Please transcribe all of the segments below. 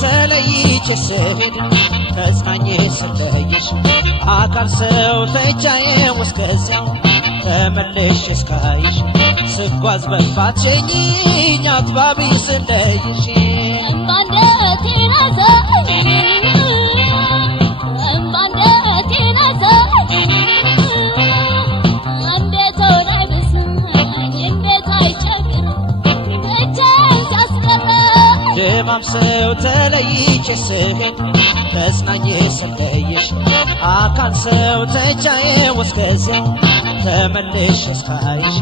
ተለይቼ ስሄድ ተጽናኜ ስለይሽ አካል ሰው ተይቻዬ እስከዚያው ተመልሼ እስካይሽ ስጓዝ በባትሸኝኝ አጥባቢ ስለይሽ ደማም ሰው ተለይቼ ስሄድ ተጽናኜ ስለይሽ አካል ሰው ተይቻዬ እስከዚያው ተመልሼ እስካይሽ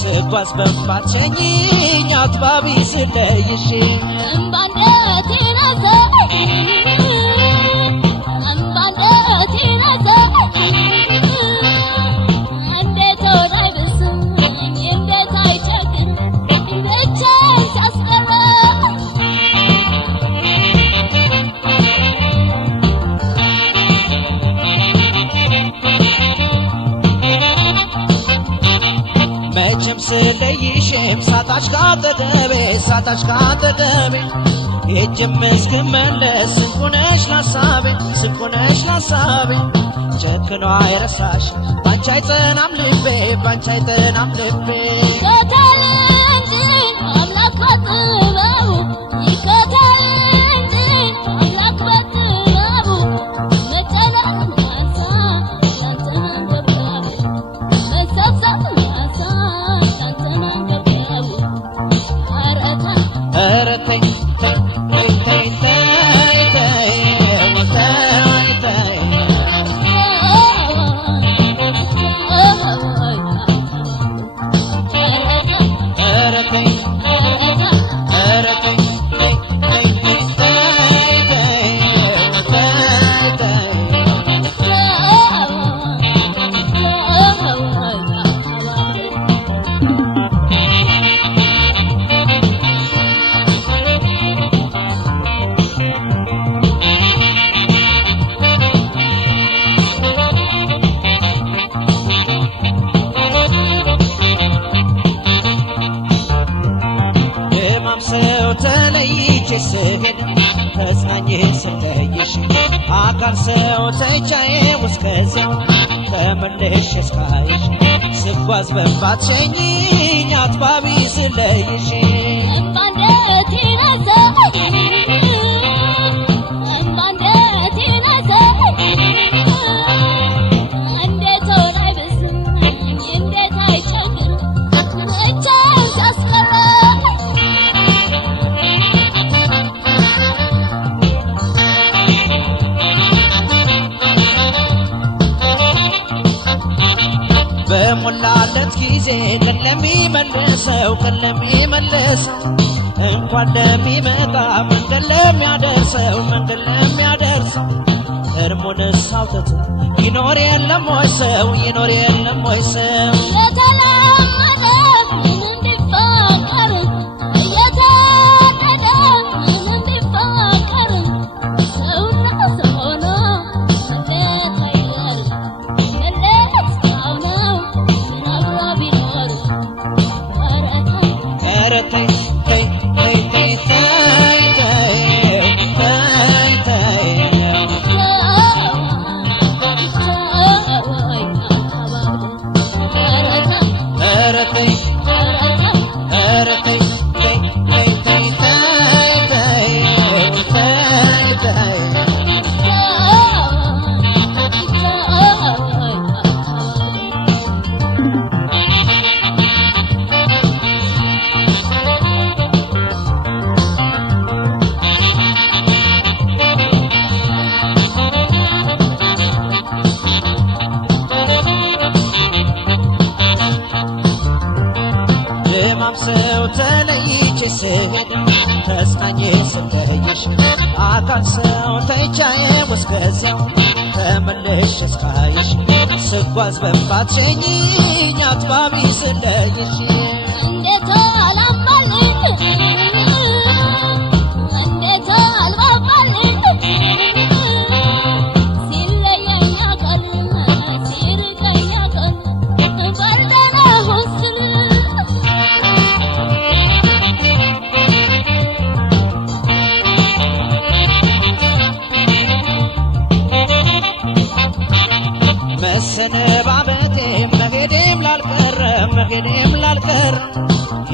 ስጓዝ በባትሸኝኝ አጥባቢ ስለይሽ መቼም ስለይሽም ሳታች ካጠገቤ ሄጄም እስክመለስ ስንኩነሽ ላሳቤ ጨክኖ አይረሳሽ ባንቺ አይጸናም ልቤ ሰው ተለይቼ ስሄድ ተጽናኜ ስለይሽ አካል ሰው ተይቻዬ እስከዚያው ተመልሼ እስካይሽ ስጓዝ በባትሸኝኝ አጥባቢ ስለይሽ በሞላለት ጊዜ ከለሚመልሰው እንኳን ለሚመጣ መንገድ ለሚያደርሰው እርሙንስ አውጥቶ ይኖር የለም ወይ ሰው ሰው ተለይቼ ስሄድ ተጽናኜ ስለይሽ አካል ሰው ተይቻዬ እስከዚያው ተመልሼ እስካይሽ ስጓዝ በባትሸኝኝ አጥባቢ ስለይሽ ላልሄድም ላልቀር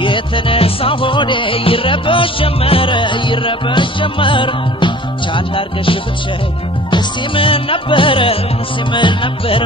የተነሳ ሆዴ ይረበሽ ጀመረ ይረበሽ ጀመረ ቻል አርገሽ ብትሸኝ እስቲ ምን ነበረ እስቲ ምን ነበረ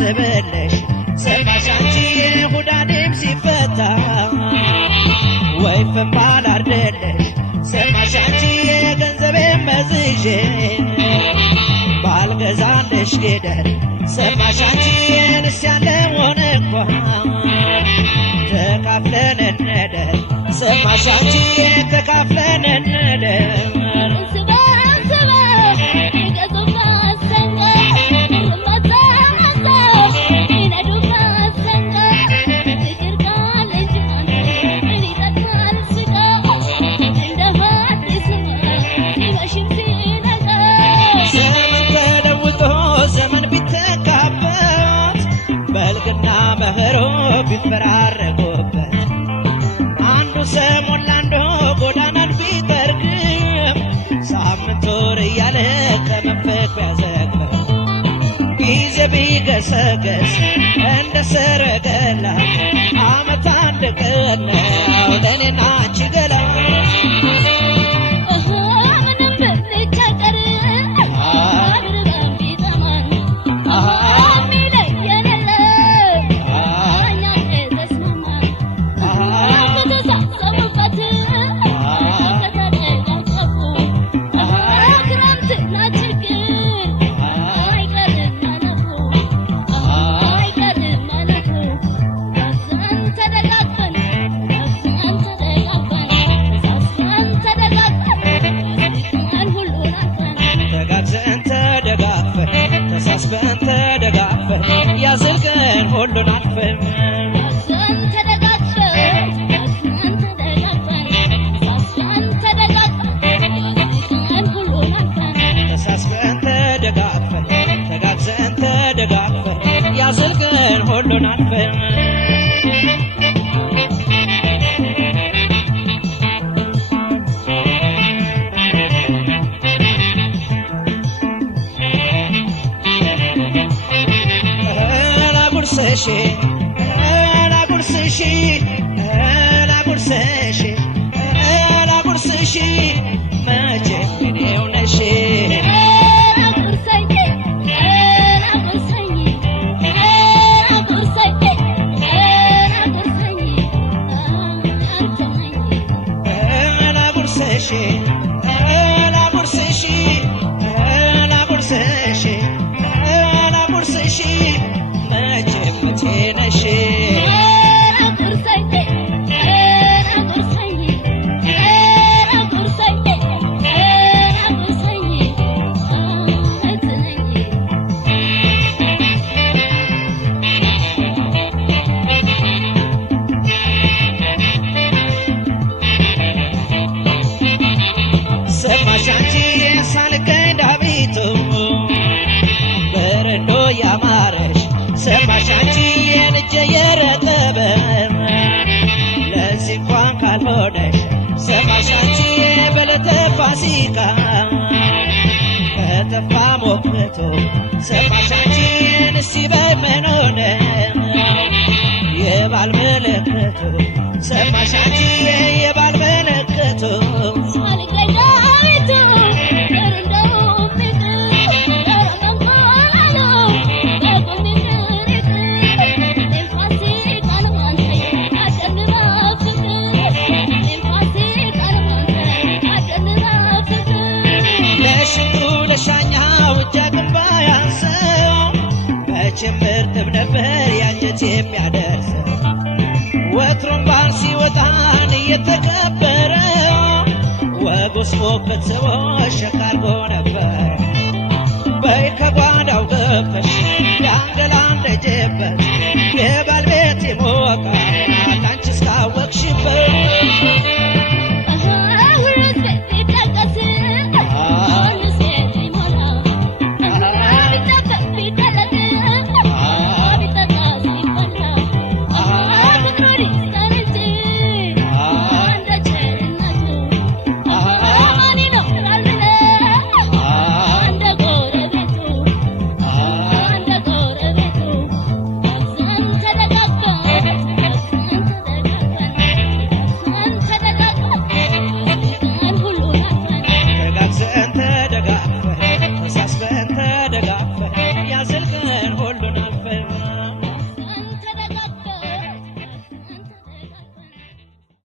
ሰበለሽ ሰማሽ አንቺ ሁዳዴም ሲፈታ ወይ ፈባል አርደለሽ ሰማሽ አንቺ ገንዘቤም መዝዤ ባልገዛለሽ ጌደር ሰማሽ አንቺ ንስ ያለው ሆነ እንኳን ተካፍለን እንደር ሰማሽ አንቺ ተካፍለን እንደር ቢፈራረቁበት አንዱ ሰሞን ላንዱ ጎዳናን ቢጠርግም ሳምንት ወር እያለ ከመንፈቅ ቢያዘግም ጊዜ ቢገሰገስ እንደ ሰረገላ ዓመት አንድ ቀን ነው ለእኔና አንቺ ገላ ያዝልቀን ሁሉን አልፈን ተሳስበን ተደጋግፈን ተጋግዘን ተደጋግፈን ያዝልቀን ሁሉን አልፈን ላጉርስሽ መቼም እኔው ነሽ ፋሲካ ከተፋ ሞክቶ ሰማሽ አንቺን እስቲ በይ ምን ሆነ የባል ምልክቱ ሰማሽ አንቺ የባል ምልክቱ ለሻኛው እጀግን ባያንሰው መቼም እርጥብ ነበር ያንጀት የሚያደርሰው ወትሮም ባል ሲወጣን እየተከበረ ወጉስ ሞበት ሰዎች ሸካርጎ ነበር